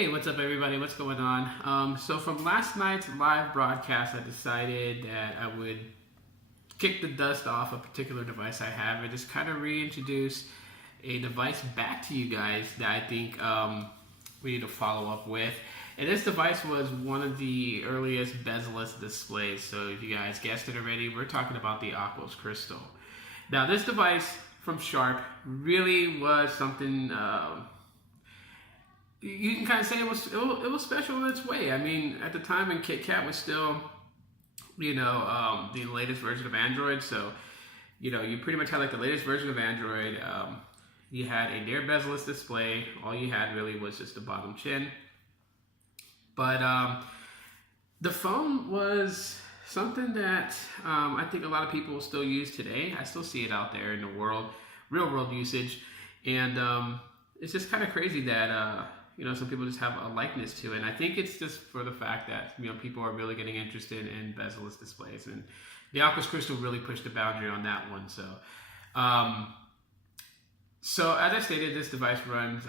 Hey, what's up, everybody? What's going on? So from last night's live broadcast, I decided that I would kick the dust off a particular device I have and just kind of reintroduce a device back to you guys that I think we need to follow up with. And this device was one of the earliest bezel-less displays. So if you guys guessed it already, we're talking about the Aquos Crystal. Now, this device from Sharp really was something. You can kind of say it was special in its way. I mean, at the time when KitKat was still, the latest version of Android. So, you pretty much had like the latest version of Android. You had a near bezel-less display. All you had really was just the bottom chin. But the phone was something that I think a lot of people still use today. I still see it out there in the world, real world usage. And it's just kind of crazy that some people just have a likeness to it. And I think it's just for the fact that people are really getting interested in bezel-less displays, and the Aquos Crystal really pushed the boundary on that one. So as I stated, this device runs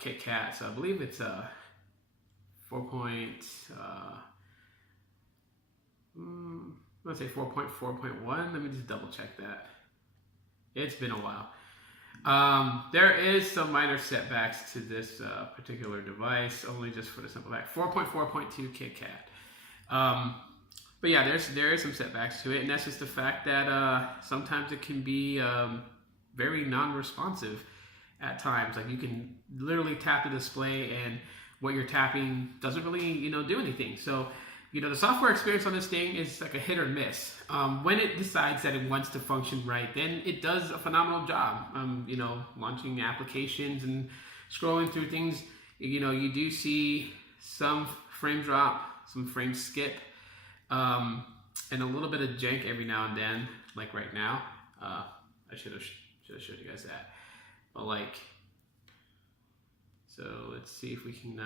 KitKat. So I believe it's 4.4.1. Let me just double check that. It's been a while. There is some minor setbacks to this particular device, only just for the simple fact 4.4.2 KitKat. But yeah, there is some setbacks to it, and that's just the fact that sometimes it can be very non-responsive at times. Like you can literally tap the display, and what you're tapping doesn't really do anything. So the software experience on this thing is like a hit or miss. When it decides that it wants to function right, then it does a phenomenal job. Launching applications and scrolling through things. You do see some frame drop, some frame skip, and a little bit of jank every now and then. Like right now, I should have showed you guys that. But so let's see if we can.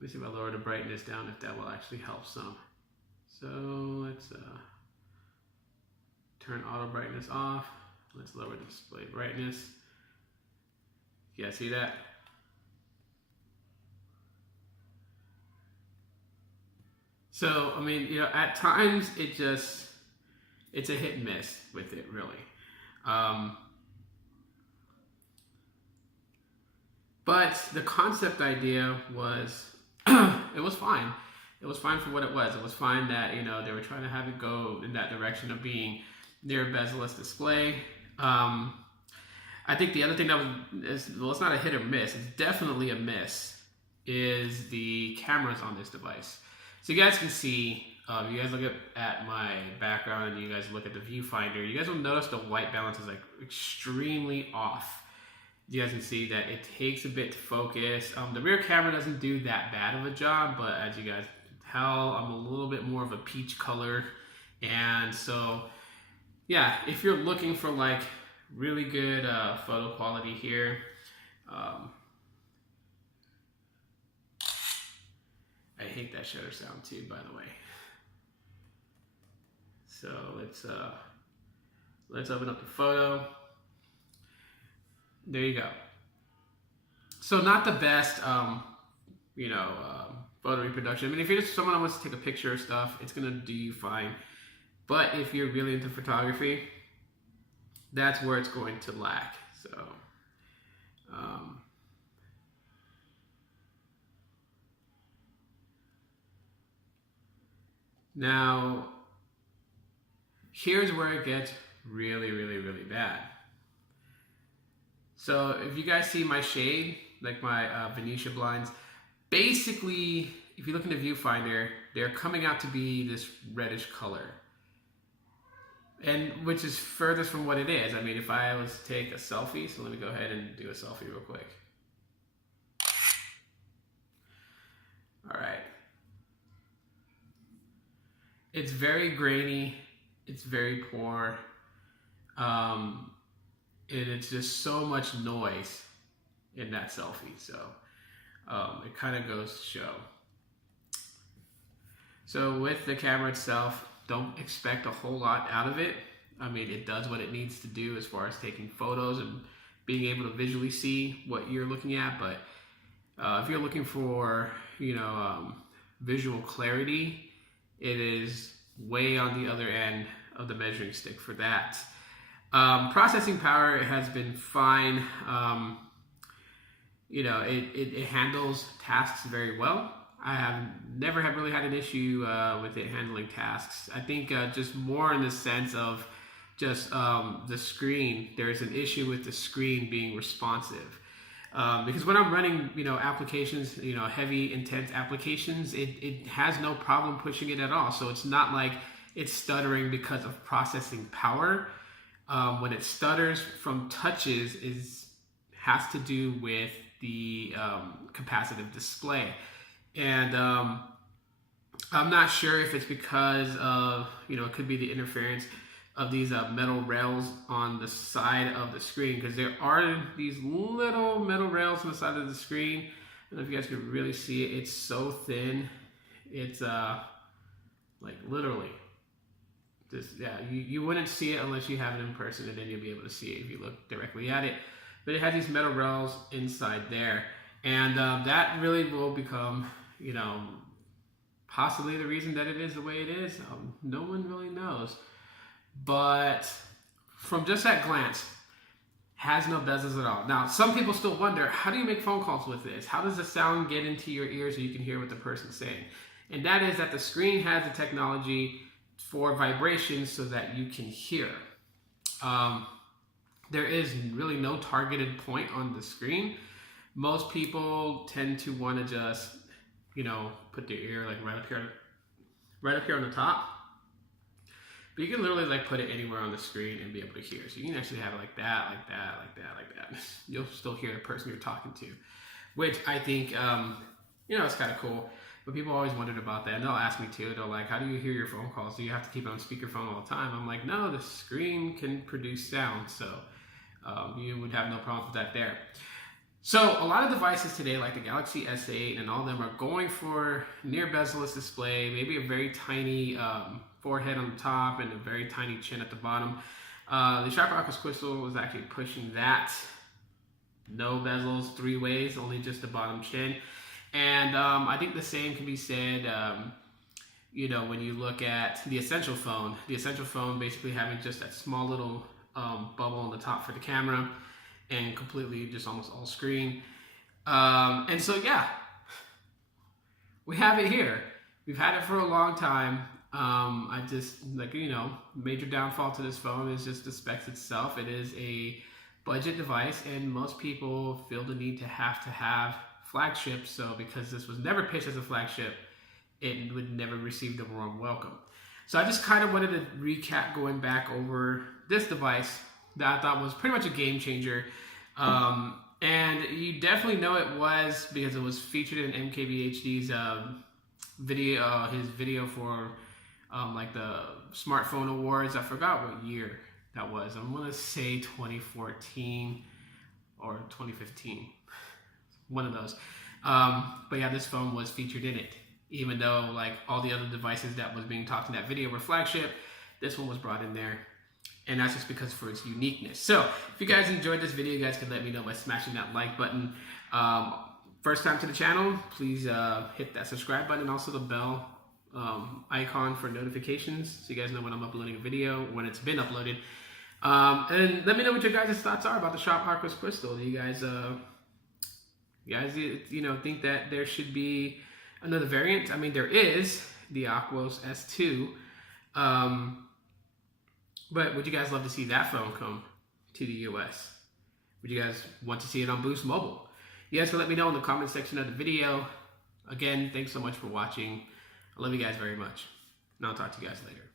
Let me see if I lower the brightness down, if that will actually help some. So let's turn auto brightness off. Let's lower the display brightness. Yeah, see that? So, I mean, at times it's a hit and miss with it, really. But the concept idea was, it was fine. It was fine for what it was. It was fine that, they were trying to have it go in that direction of being near bezel-less display. I think the other thing that it's not a hit or miss, it's definitely a miss, is the cameras on this device. So you guys can see, you guys look at my background and you guys look at the viewfinder, you guys will notice the white balance is like extremely off. You guys can see that it takes a bit to focus. The rear camera doesn't do that bad of a job, but as you guys can tell, I'm a little bit more of a peach color. And so, yeah, if you're looking for like really good photo quality here, I hate that shutter sound too, by the way. So let's open up the photo. There you go. So not the best, photo reproduction. I mean, if you're just someone who wants to take a picture of stuff, it's gonna do you fine. But if you're really into photography, that's where it's going to lack. So, now here's where it gets really, really, really bad. So if you guys see my shade, like my Venetia blinds, basically, if you look in the viewfinder, they're coming out to be this reddish color. And which is furthest from what it is. I mean, if I was to take a selfie, so let me go ahead and do a selfie real quick. All right. It's very grainy. It's very poor. And it's just so much noise in that selfie. So it kind of goes to show. So with the camera itself, don't expect a whole lot out of it. I mean, it does what it needs to do as far as taking photos and being able to visually see what you're looking at. But if you're looking for, visual clarity, it is way on the other end of the measuring stick for that. Processing power has been fine. It handles tasks very well. I have never really had an issue with it handling tasks. I think just more in the sense of just the screen. There's an issue with the screen being responsive. Because when I'm running, applications, heavy, intense applications, it has no problem pushing it at all. So it's not like it's stuttering because of processing power. When it stutters from touches has to do with the capacitive display. And I'm not sure if it's because of, it could be the interference of these metal rails on the side of the screen, because there are these little metal rails on the side of the screen. I don't know if you guys can really see it. It's so thin. It's like literally just, you wouldn't see it unless you have it in person, and then you'll be able to see it if you look directly at it. But it has these metal rails inside there, and that really will become, possibly the reason that it is the way it is. No one really knows. But from just that glance, has no bezels at all. Now, some people still wonder, how do you make phone calls with this? How does the sound get into your ears so you can hear what the person's saying? And that is that the screen has the technology for vibration so that you can hear. There is really no targeted point on the screen. Most people tend to want to just, put their ear like right up here on the top. But you can literally like put it anywhere on the screen and be able to hear. So you can actually have it like that, like that, like that, like that. You'll still hear the person you're talking to, which I think, it's kind of cool. But people always wondered about that, and they'll ask me too. They're like, how do you hear your phone calls? Do you have to keep it on speakerphone all the time? I'm like, no, the screen can produce sound, so you would have no problem with that there. So a lot of devices today, like the Galaxy S8 and all of them, are going for near bezel-less display, maybe a very tiny forehead on the top and a very tiny chin at the bottom. The Sharp Aquos Crystal was actually pushing that. No bezels, 3 ways, only just the bottom chin. And I think the same can be said, when you look at the Essential phone. The Essential phone basically having just that small little bubble on the top for the camera and completely just almost all screen. And so, we have it here. We've had it for a long time. I just, major downfall to this phone is just the specs itself. It is a budget device, and most people feel the need to have flagship. So because this was never pitched as a flagship, it would never receive the warm welcome. So I just kind of wanted to recap going back over this device that I thought was pretty much a game changer. And you definitely know it was because it was featured in MKBHD's video, his video for like the smartphone awards. I forgot what year that was. I'm gonna say 2014 or 2015, one of those. But yeah, this phone was featured in it, even though like all the other devices that was being talked in that video were flagship. This one was brought in there, and that's just because for its uniqueness. So if you guys enjoyed this video, you guys can let me know by smashing that like button. First time to the channel, please hit that subscribe button and also the bell icon for notifications so you guys know when I'm uploading a video, when it's been uploaded. And let me know what your guys' thoughts are about the Sharp Aquos Crystal. Do you guys think that there should be another variant? I mean, there is the Aquos S2, but would you guys love to see that phone come to the US? Would you guys want to see it on Boost Mobile? You guys can let me know in the comment section of the video. Again, thanks so much for watching. I love you guys very much, and I'll talk to you guys later.